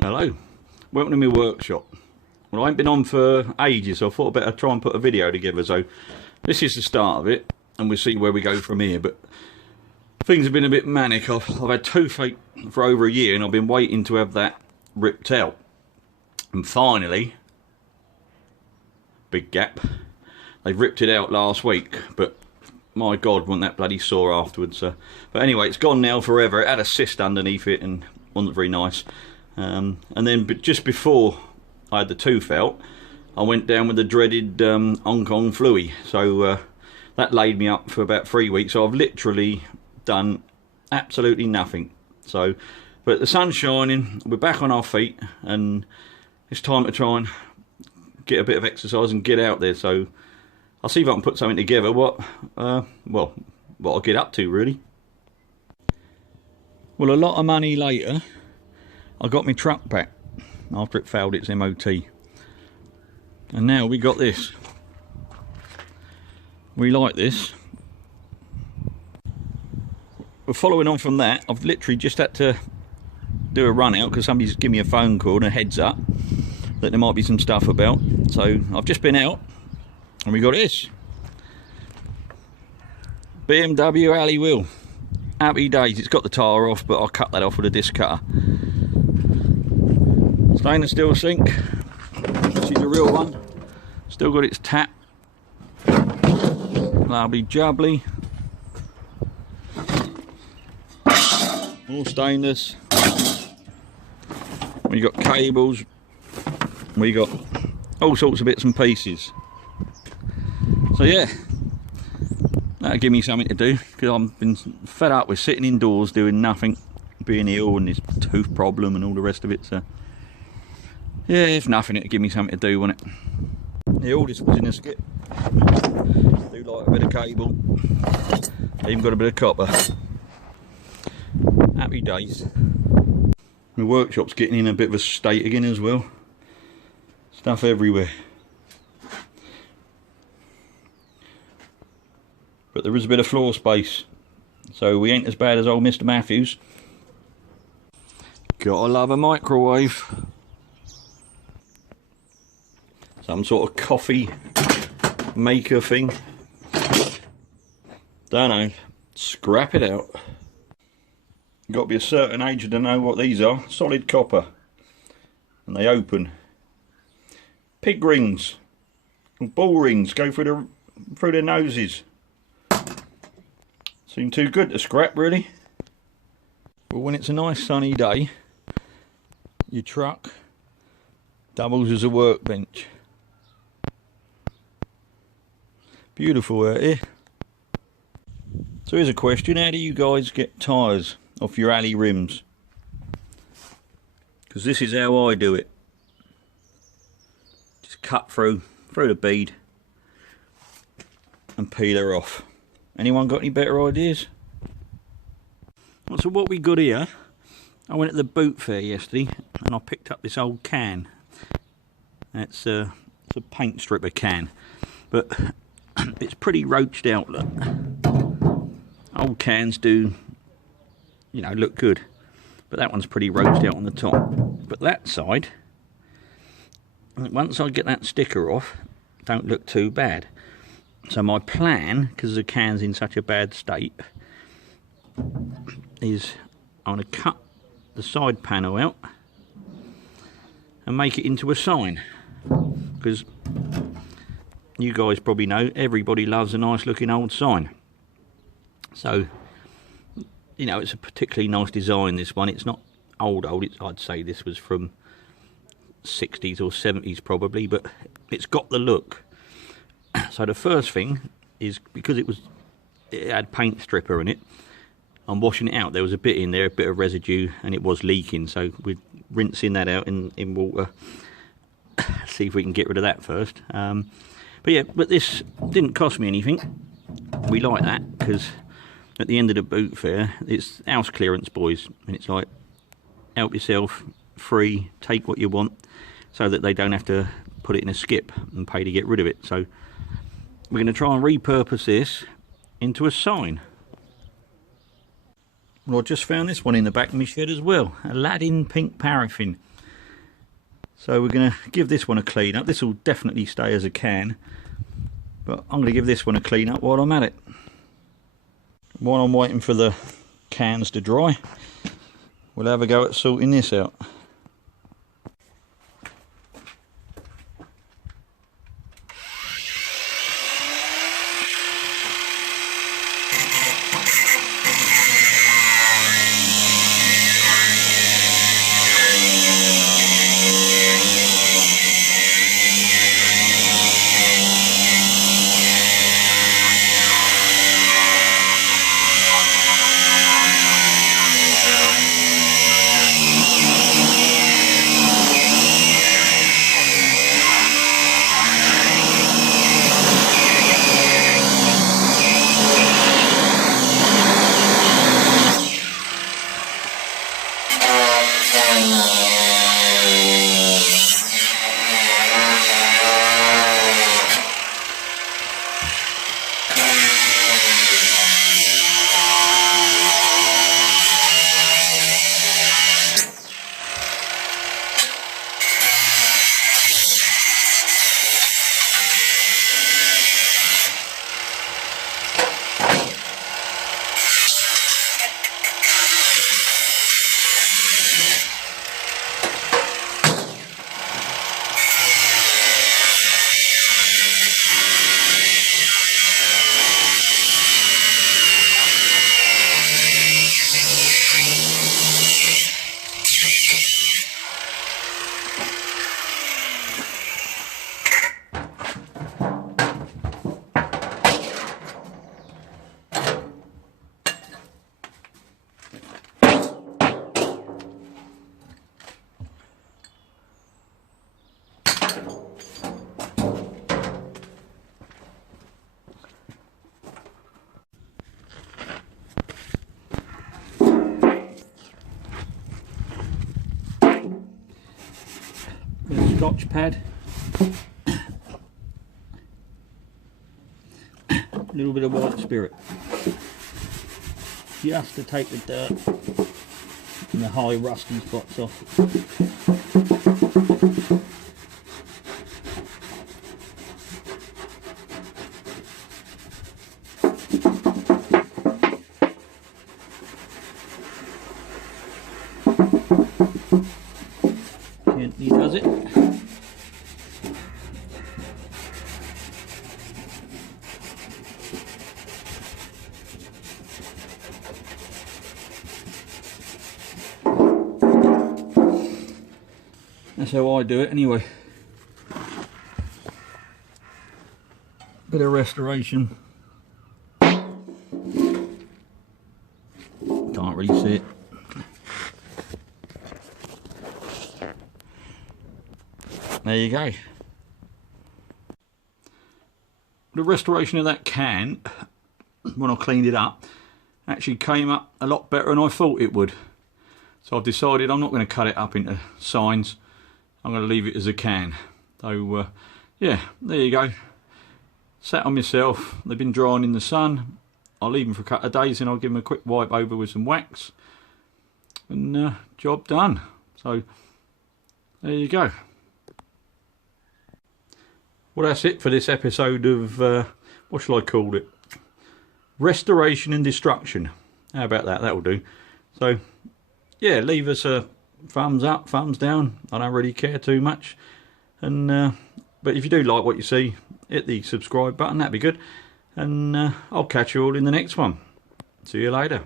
Hello, welcome to my workshop. Well, I ain't been on for ages, so I thought I'd better try and put a video together. So this is the start of it, and we'll see where we go from here. But things have been a bit manic. I've had toothache for over a year, and I've been waiting to have that ripped out. And finally, big gap, they've ripped it out last week. But my God, wasn't that bloody sore afterwards. But anyway, it's gone now forever. It had a cyst underneath it and wasn't very nice. And then just before I had the tooth out, I went down with the dreaded Hong Kong flu. So that laid me up for about 3 weeks. So I've literally done absolutely nothing. So, but the sun's shining, we're back on our feet, and it's time to try and get a bit of exercise and get out there. So I'll see if I can put something together. What I'll get up to, really. Well, a lot of money later, I got my truck back after it failed its MOT, and now we got this. We like this. But following on from that, I've literally just had to do a run out because somebody's given me a phone call and a heads up that there might be some stuff about. So I've just been out and we got this BMW alley wheel. Happy days. It's got the tyre off, but I'll cut that off with a disc cutter. Stainless steel sink. This is a real one. Still got its tap. Lovely jubbly. All stainless. We got cables. We got all sorts of bits and pieces. So yeah, that'll give me something to do because I've been fed up with sitting indoors doing nothing, being ill and this tooth problem and all the rest of it. So yeah, if nothing, it'll give me something to do, won't it? Yeah, all this was in a skip. Do like a bit of cable. Even got a bit of copper. Happy days. My workshop's getting in a bit of a state again as well. Stuff everywhere. But there is a bit of floor space, so we ain't as bad as old Mr. Matthews. Gotta love a microwave. Some sort of coffee maker thing. Don't know. Scrap it out. You've got to be a certain age to know what these are. Solid copper. And they open. Pig rings. And bull rings go through their noses. Seem too good to scrap, really. But when it's a nice sunny day, your truck doubles as a workbench. Beautiful out here. So here's a question: how do you guys get tyres off your alley rims? Because this is how I do it. Just cut through the bead and peel her off. Anyone got any better ideas? Well, so what we got here, I went at the boot fair yesterday and I picked up this old can. It's a paint stripper can, but it's pretty roached out, look. Old cans do, you know, look good, but that one's pretty roached out on the top. But that side, once I get that sticker off, don't look too bad. So my plan, because the can's in such a bad state, is I'm going to cut the side panel out and make it into a sign. Because you guys probably know everybody loves a nice looking old sign. So, you know, it's a particularly nice design, this one. It's not old. I'd say this was from 60s or 70s probably, but it's got the look. So the first thing is, because it had paint stripper in it, I'm washing it out. There was a bit in there, a bit of residue, and it was leaking. So we're rinsing that out in water. See if we can get rid of that first. But yeah, but this didn't cost me anything. We like that because at the end of the boot fair, it's house clearance, boys, and it's like, help yourself, free, take what you want, so that they don't have to put it in a skip and pay to get rid of it. So we're going to try and repurpose this into a sign. Well, I just found this one in the back of my shed as well. Aladdin pink paraffin. So we're going to give this one a clean up. This will definitely stay as a can, but I'm going to give this one a clean up while I'm at it. While I'm waiting for the cans to dry, we'll have a go at sorting this out. Scotch pad, a little bit of white spirit, just to take the dirt and the high rusty spots off. Gently does it. That's how I do it anyway. Bit of restoration. Can't really see it. There you go. The restoration of that can, when I cleaned it up, actually came up a lot better than I thought it would. So I've decided I'm not going to cut it up into signs. I'm going to leave it as a can. So yeah, there you go. Sat on myself. They've been drying in the sun. I'll leave them for a couple of days and I'll give them a quick wipe over with some wax. And job done. So there you go. Well, that's it for this episode of, what shall I call it? Restoration and Destruction. How about that? That'll do. So, yeah, leave us a thumbs up, thumbs down. I don't really care too much. And but if you do like what you see, hit the subscribe button. That'd be good. And I'll catch you all in the next one. See you later.